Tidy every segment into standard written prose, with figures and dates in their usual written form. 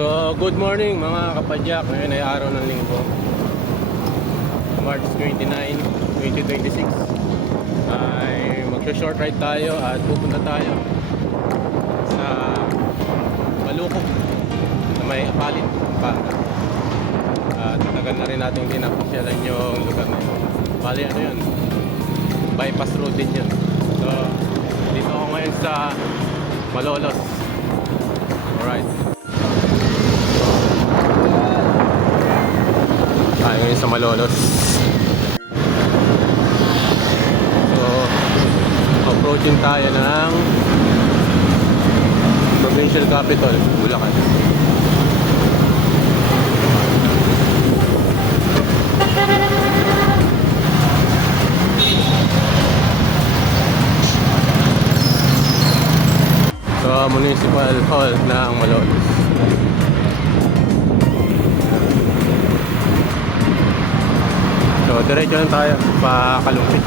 So, good morning mga kapadyak. Ngayon ay araw ng linggo, March 29, 2026. Ay magsho-short ride tayo at pupunta tayo sa Malukog na may Apalit pa. At tagal na rin natin pinapasyalan yung lugar na yun. Bali ano yun, bypass road din yun. So, dito ako ngayon sa Malolos. Alright. Tayo ngayon sa Malolos. So, approaching tayo ng provincial capital, Bulacan. So, Municipal Hall ng Malolos. So, diretso lang tayo pa Kalumpit.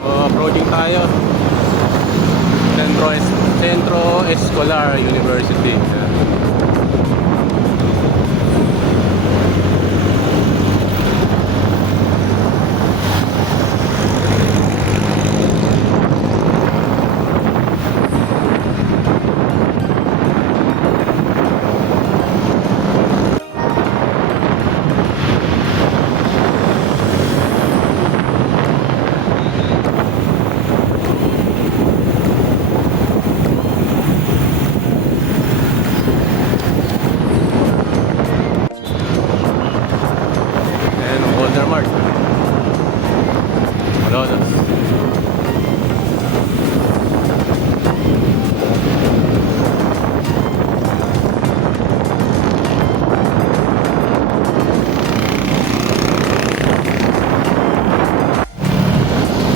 So, approaching tayo Centro Escolar University. Mart Malolos.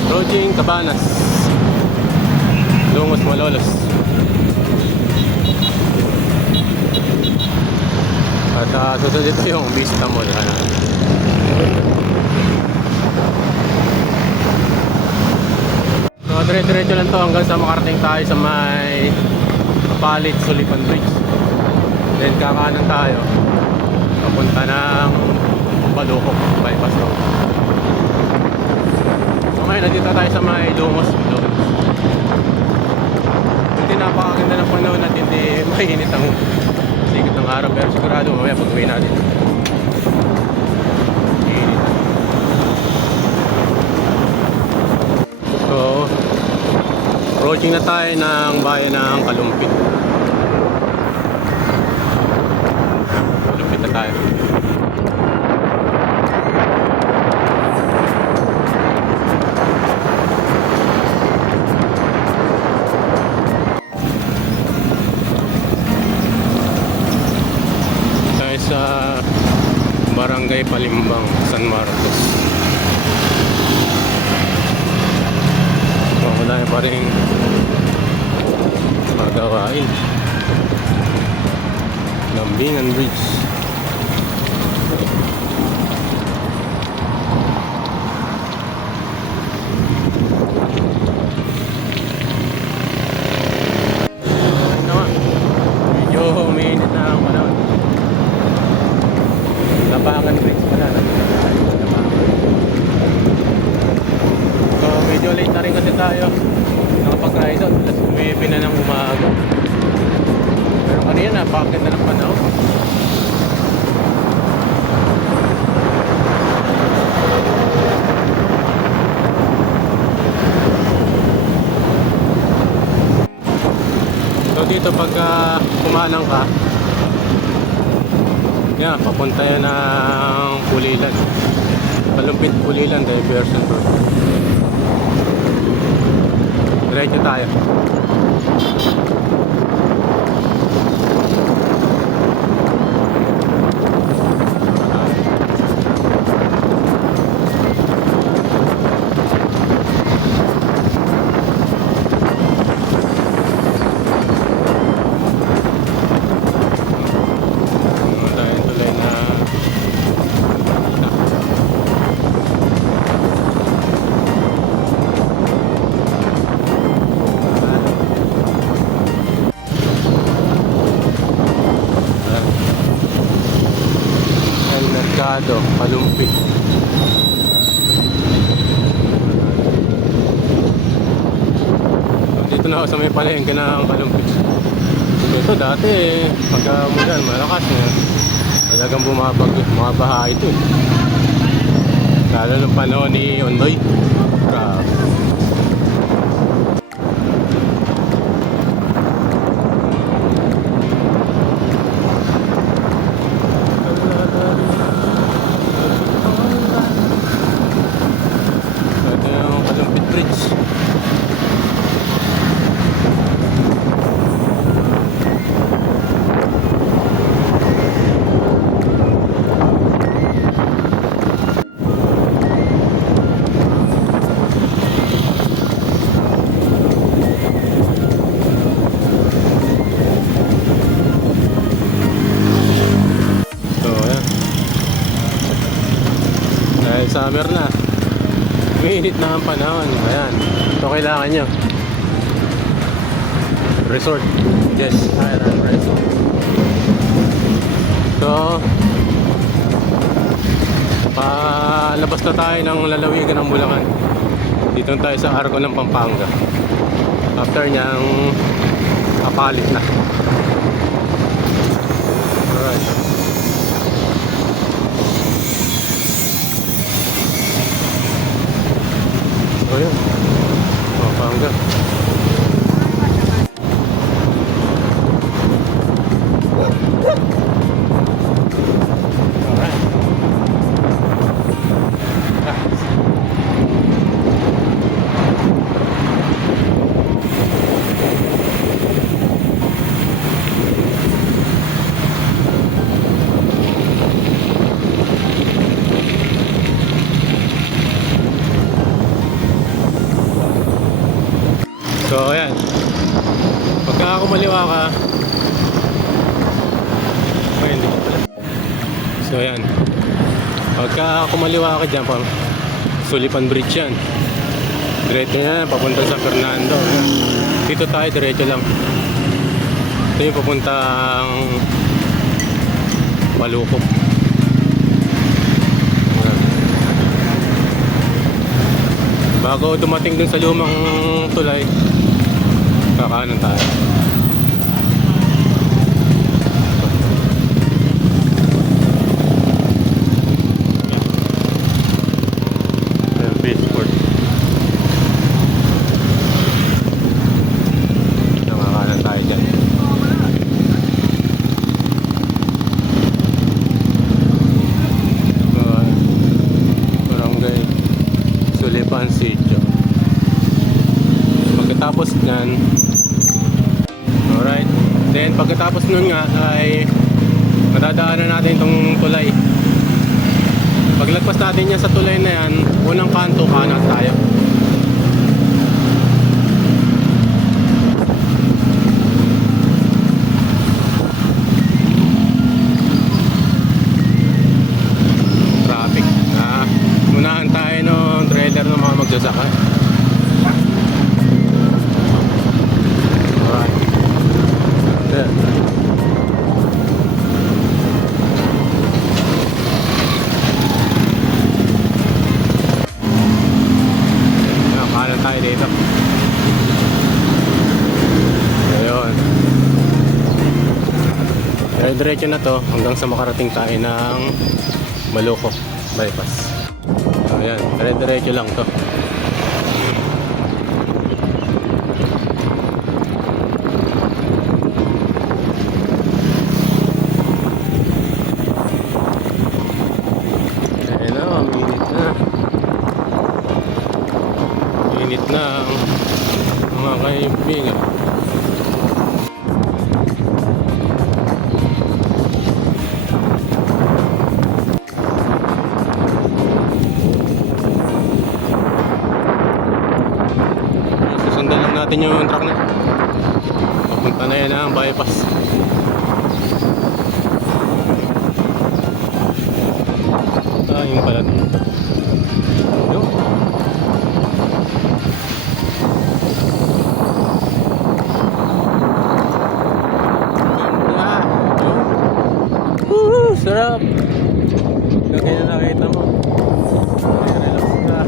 Approaching Cabanas, Lungos, Malolos. At susunod dito yung Vista Mall. So, dire-diretso lang to hanggang sa makarating tayo sa may Apalit Sulipan Bridge. Then kakanan tayo papunta ng Malukog bypass road. So ngayon nandito tayo sa may Lungos. Hindi napakaganda ng panahon at hindi mainit ang sikat ng araw, pero sigurado mamaya pag-uwi natin init. So, approaching na tayo ng bayan ng Kalumpit. Kalumpit na tayo. Tayo sa Barangay Palimbang, San Marcos. Wala pa rin magawain. Lambingan Bridge. Medyo umiinit na ang panahon. Lapangan Bridge pala. So medyo late na rin kasi tayo nakapag-ride doon. Tapos umiipi na ng umaga. Pero kanina napakaganda ng panahon. So dito pagka kumanang ka, yan, papunta yan ng Pulilan. Kalumpit Pulilan Diversion Road. Diretso tayo. Dito na ako sa may palengke ng Kalumpit. Ito dati pagka umulan malakas na talagang bumabaha ito eh. Lalo ng panahon ni Ondoy. Grabe. Ito yung Kalumpit Bridge. Summer na. Mainit na ang panahon. Ayan. Ito kailangan nyo. Resort. Yes, Highland Resort. So, palabas na tayo ng lalawigan ng Bulacan. Dito tayo sa Arco ng Pampanga. After niyang kapalit na. Alright. Oh yun, Pampanga. Alright. So ayan, pagka kumaliwa ka, ay hindi pala. So ayan, pagka kumaliwa ka dyan, Sulipan Bridge yan. Diretso yan, papunta sa Fernando. Dito tayo, diretso lang. Ito yung papuntang Malukop. Bago dumating dun sa lumang tulay, kakanan tayo. Ayan, Baseport. Kakanan tayo dyan. Barangay Sulipan Sitio. Pagkatapos nyan, alright, then pagkatapos nun nga ay madadaanan natin itong tulay. Paglagpas natin yan sa tulay na yan, unang kanto, kanan tayo. Traffic. Unahan tayo ng trailer ng mga magsasaka. Alright. Yeah. Kanan tayo dito. Ayun. Pero diretso na to hanggang sa makarating tayo ng Malukop bypass. Ayan, diretso lang to. Ayan na, minit na. Minit na mga kaibigan. Susundan lang natin yung truck na. Papunta na yan ang bypass. Yun pala dito. Yun. Sarap! Kaya nakita mo. Relax ka.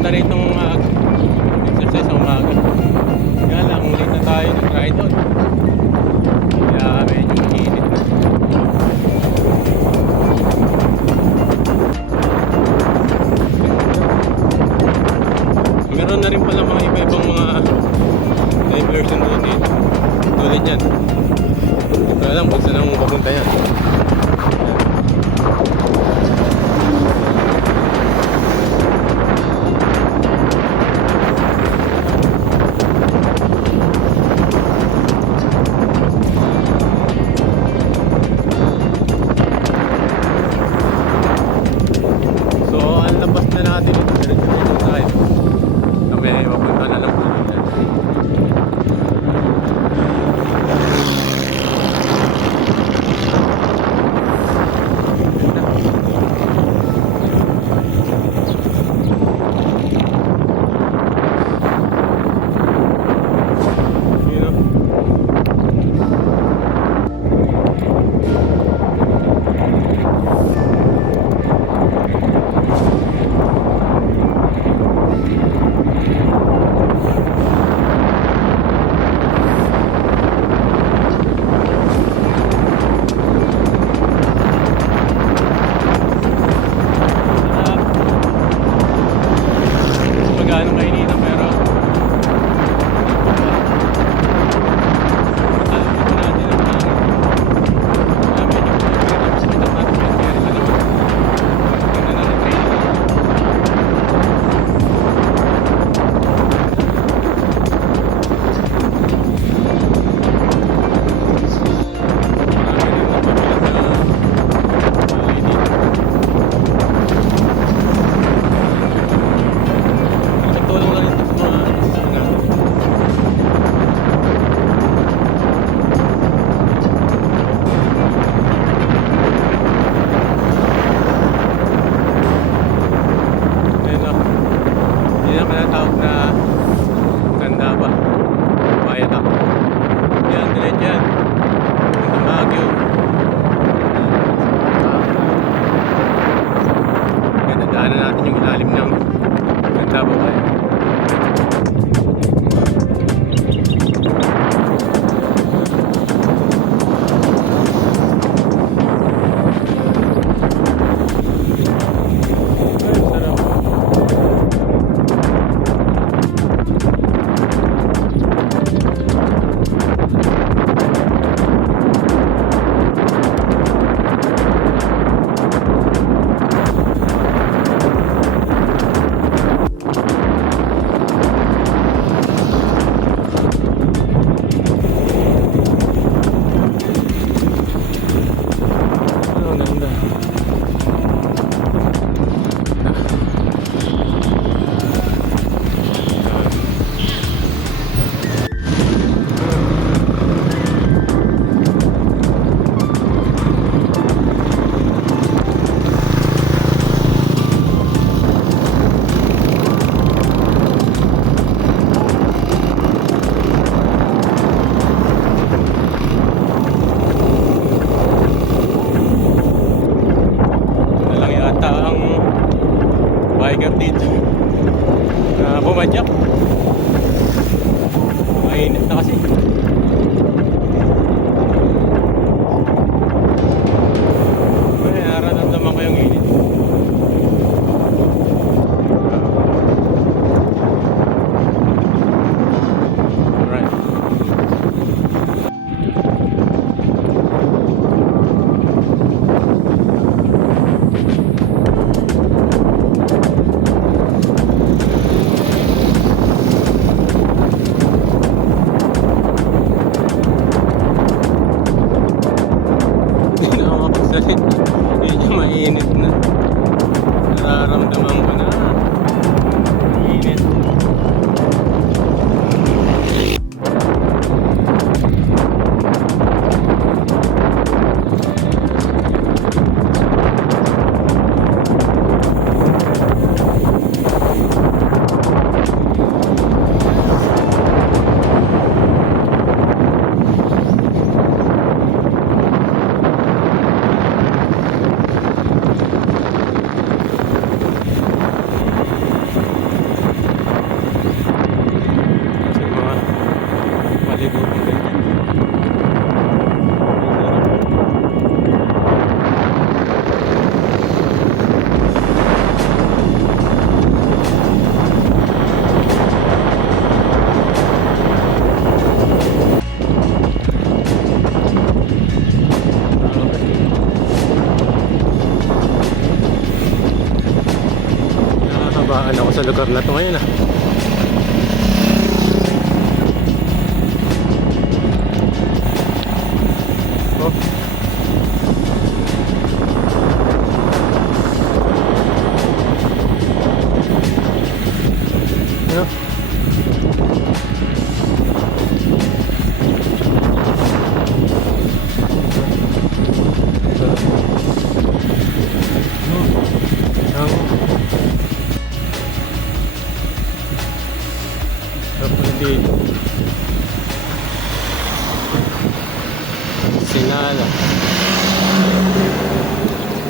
maganda rin itong exercise sa umaga. Kaya lang, late na tayo nag-try doon. Kaya medyo mainit na. Meron na rin pala mga iba-ibang mga diversion doon dito. Tulad yan. Hindi ko alam kung saan ang papunta yan. So, ang labas na natin ito. Diretso tayo. Kami, papunta na lang po. Magano kainitan pero alam ko natin ang hangin. Kaya medyo mas natin pero alam mo ganda na rin kainitan. Marami rin napapalag na malay dito. Tulong lang ito sa mga sasakyan natin. Ayun o. Yun ang pinatawag na ganda ba? Bayatak. Yan, diretso yan. Ang Baguio. Kaya dadaanan natin yung ilalim ng ganda ba ba? Biker dito na bumadyak. Mainit na kasi. Ay, nararamdaman ko yung init. Alright. lugar na to ngayon ah. Oh. Yeah. Dito Sinala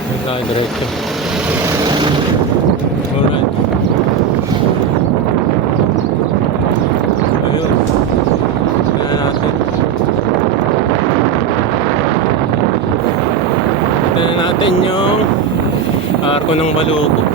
yung tayo diretso. Alright, ayun, tignan natin yung arko ng Baluco.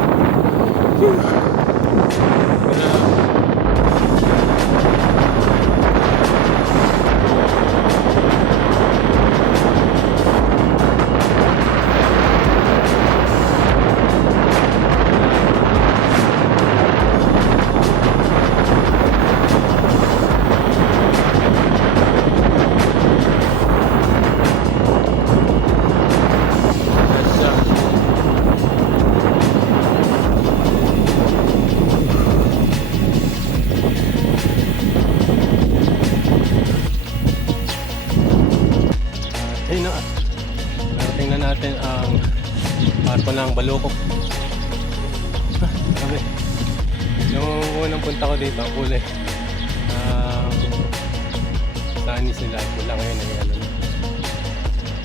Ayun na, tingnan natin ang arko ng Baluco. Sabi, yung unang punta ko dito, ang kulay saan sila, pula ngayon ay ano,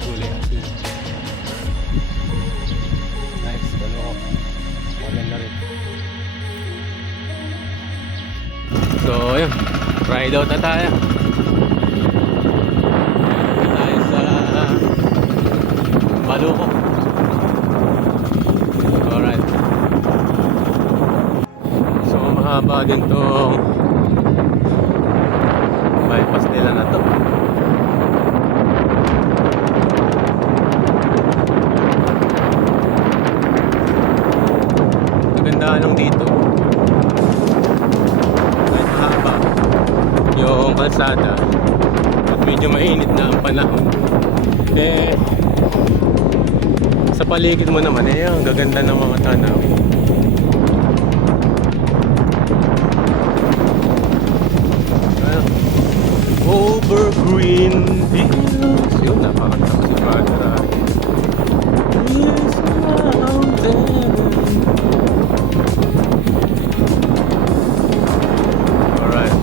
kulay asin. Nice, Baluco, maganda rin. So ayun, ride out na tayo. Baluco. Alright. So mahaba din tong bypass nila na to. Maganda lang dito. Kahit mahaba yung kalsada at medyo mainit na ang panahon, eh sa paligid mo naman ang gaganda ng mga tanaw. Over green fields. Yun, napakanta ko si Father. Is mountain. Alright.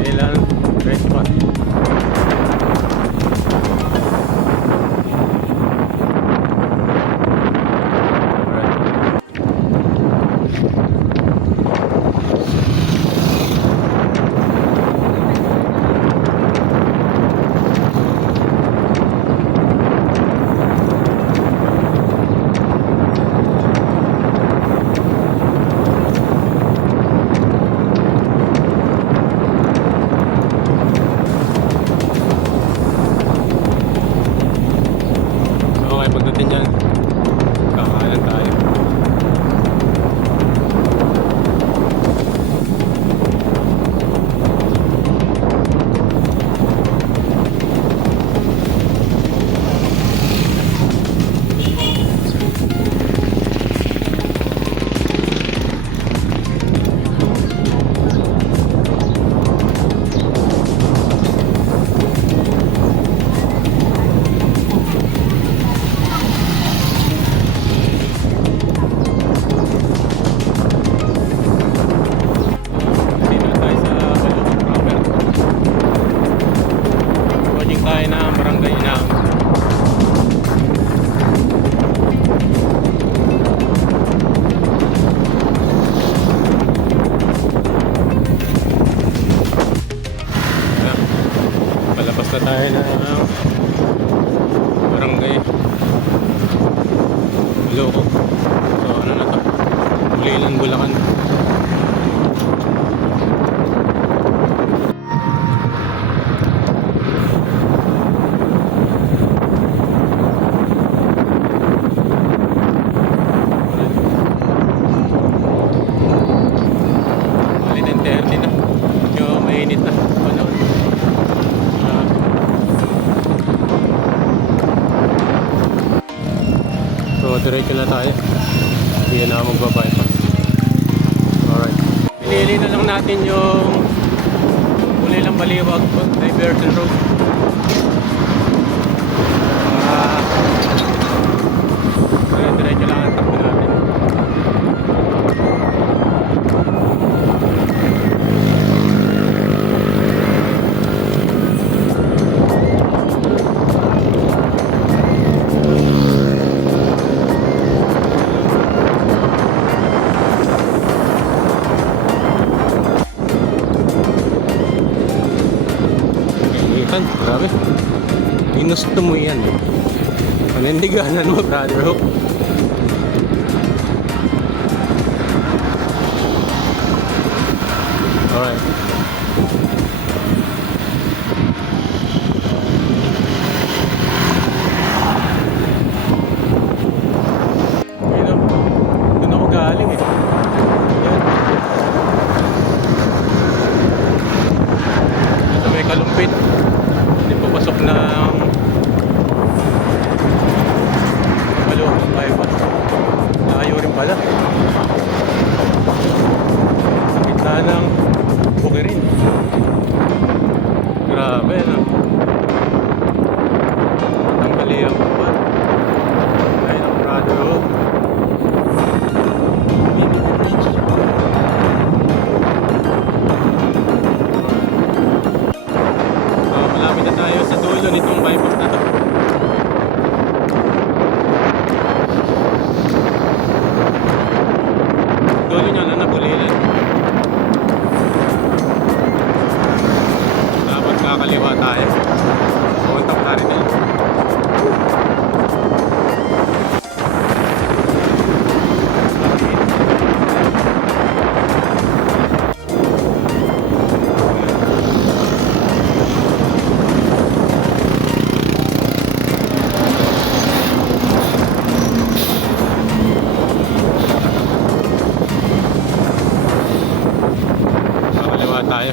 Ilan? Great spot. Pagdating dyan, kakanan tayo. Palabas na tayo ng barangay Baluco. So ano na to, Ulilan, Bulacan. Diretso na tayo. Hindi na magbabypass. Alright. Pinili na lang natin yung Pulilan Baliwag diversion road. Diretso lang ang takbo natin. Ikan, grabe. Ginusto mo yan. Panindiganan mo, brother Hope. Alright. Ayun o. Doon ako galing eh. Ayan. Ito may kalumpit. Hindi papasok ng Maluwang bypass. Layo rin pala. Sa gitna ng Bukirin. Grabe na. Ang kaliyang pa. Ayun ang brother road. Malapit na tayo sa dulo nitong bypass na to. Dulo niya na Pulilan. Dapat kakaliwa tayo. Pumunta pa rin nila. Kakaliwa tayo.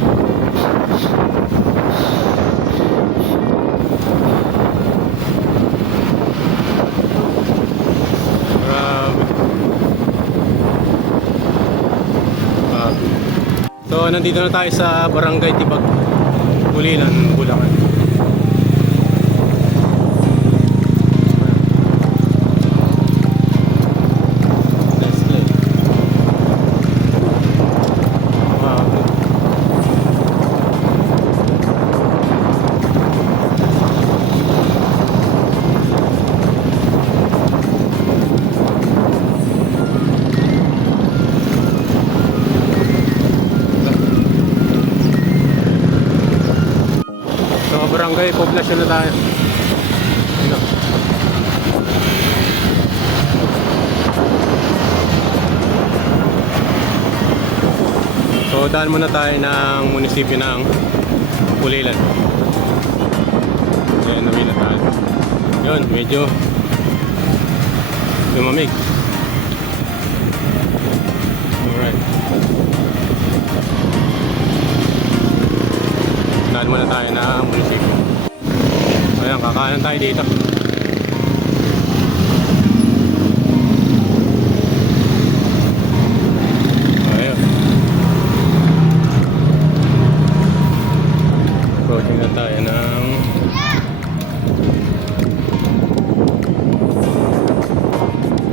So nandito na tayo sa Barangay Tibag, Pulilan, Bulacan. Nestle. Wow. So barangay, poblasyon na tayo. Ito. So daan muna tayo ng munisipyo ng Pulilan. Ayan, nawi na tayo. Yun, medyo lumamig. Alright. Daan muna tayo ng munisipyo. Ayan, kakanan tayo dito. Ayun. Approaching na tayo ng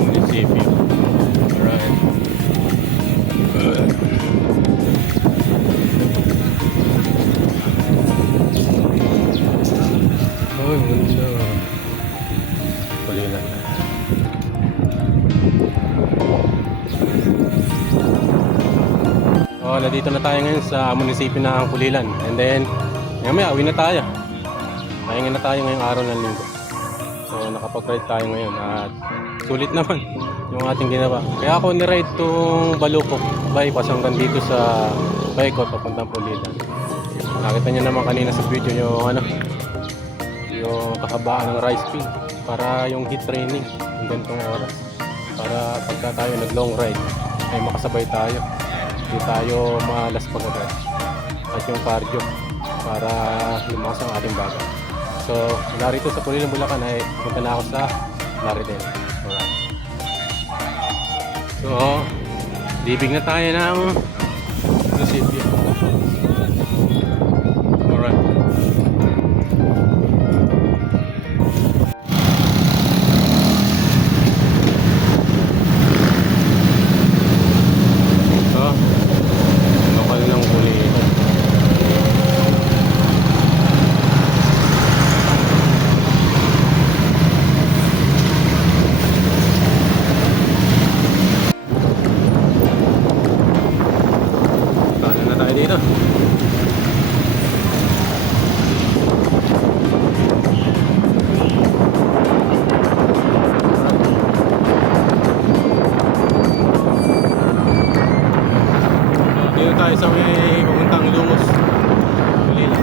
munisipyo. Alright. Oh, ganda. Pulilan. So, nandito na tayo ngayon sa munisipyo ng Pulilan. And then, mamaya, uwi na tayo. Pahinga na tayo ngayong araw ng linggo. So, nakapag-ride tayo ngayon. At sulit naman yung ating ginawa. Kaya ako niride itong Balukok bypass hanggang dito sa Baikot, papuntang Pulilan. Nakita niyo naman kanina sa video yung yung kahabaan ng rice field para yung heat training ng ganitong oras, para pagka tayo nag long ride ay makasabay tayo, hindi tayo malas pagagad, at yung cardio para lumakas ang ating baga. So narito sa Pulilan, Bulacan ay punta na ako sa Laridel. Alright. So, libig na tayo ng munisipyo. Alright. So, lokal ng huli ito. Kanan na tayo dito. Dito tayo sa may papuntang Lumos. Manila.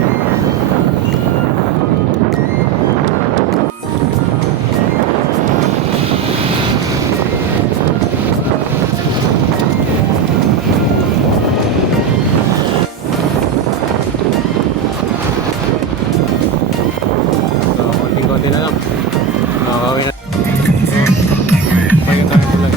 So, konting-konti na lang. Nakakawin na. Pahinga tayo tuloy.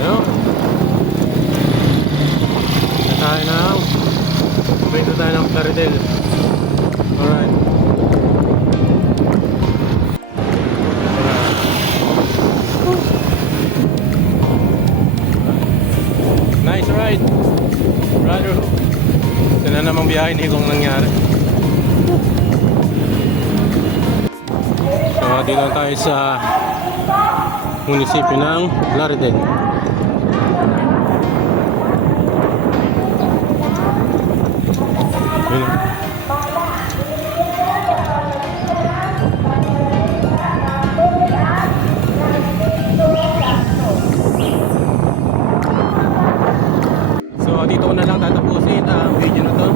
Ano? Dito tayo ng Plaridel. Alright. Nice ride, brother. Ito na namang biyahe ni Kong nangyari. So, dito tayo sa munisipyo ng Plaridel. Yun. So, dito ko na lang tatapusin ang video na to.